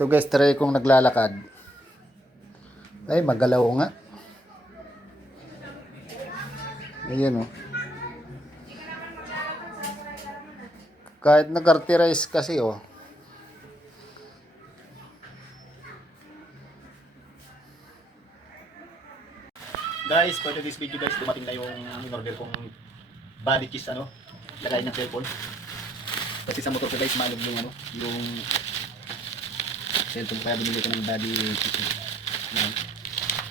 Ito guys, try kong naglalakad. Ay, magalaw nga. Ayan o. Kahit nag-arterize kasi o. Guys, for today's video guys, dumating na yung in-order kong body kiss lagay ng cellphone. Kasi sa motor ko guys, malog yung cellphone, kaya binili ko ng body kiss. Ayan.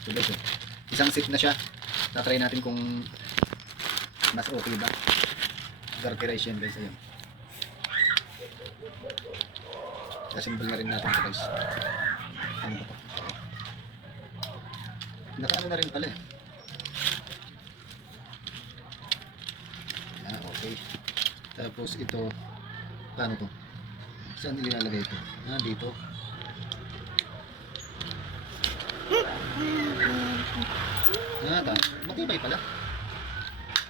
So guys, isang set na siya. Tatry natin kung mas okay ba. Garterize yan guys, ayun. Kasimbol na rin natin ito guys. Ano ba ito? Nakaano na rin pala eh. Okay. Tapos ito, paano to? Saan ilalagay ito? Dito. Matibay pala.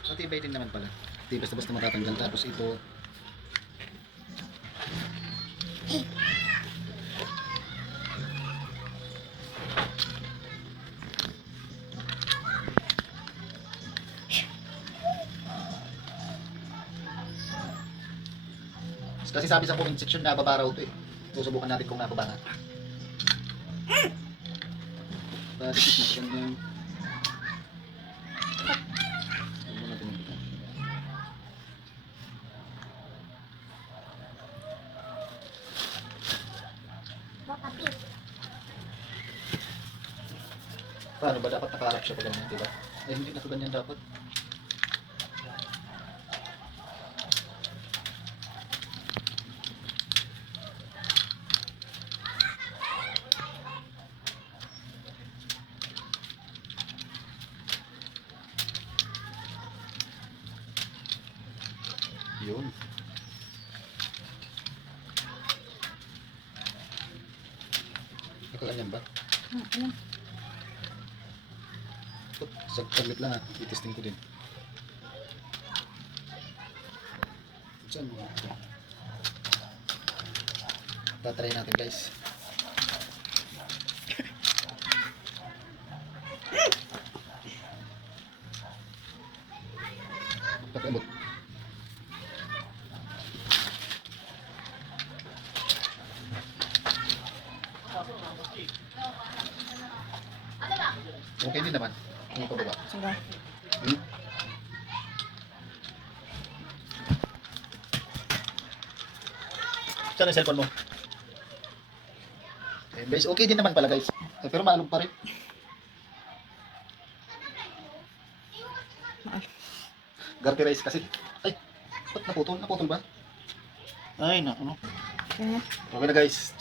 Matibay din naman pala. Di basta-basta matatanggal. Tapos ito, kasi sabi sa comment section, nababa raw ito eh. Susubukan natin kung nababa na. Dikit na siya ganyan. Paano ba? Dapat nakaharap siya pa ganyan, diba? Eh, hindi na ito ganyan dapat. Yun. Nakaganyan ba? Saglit lang i-testing ko din. Saan mo? Tatry natin guys. Pag-abot. Okay din naman. Ano pa ba? Sige. Saan ang cellphone mo? Guys, okay din naman pala guys. Pero maalog pa rin. Garterize kasi. Ay, ba't naputol? Naputol ba? Ay, ano? Okay. Okay na guys.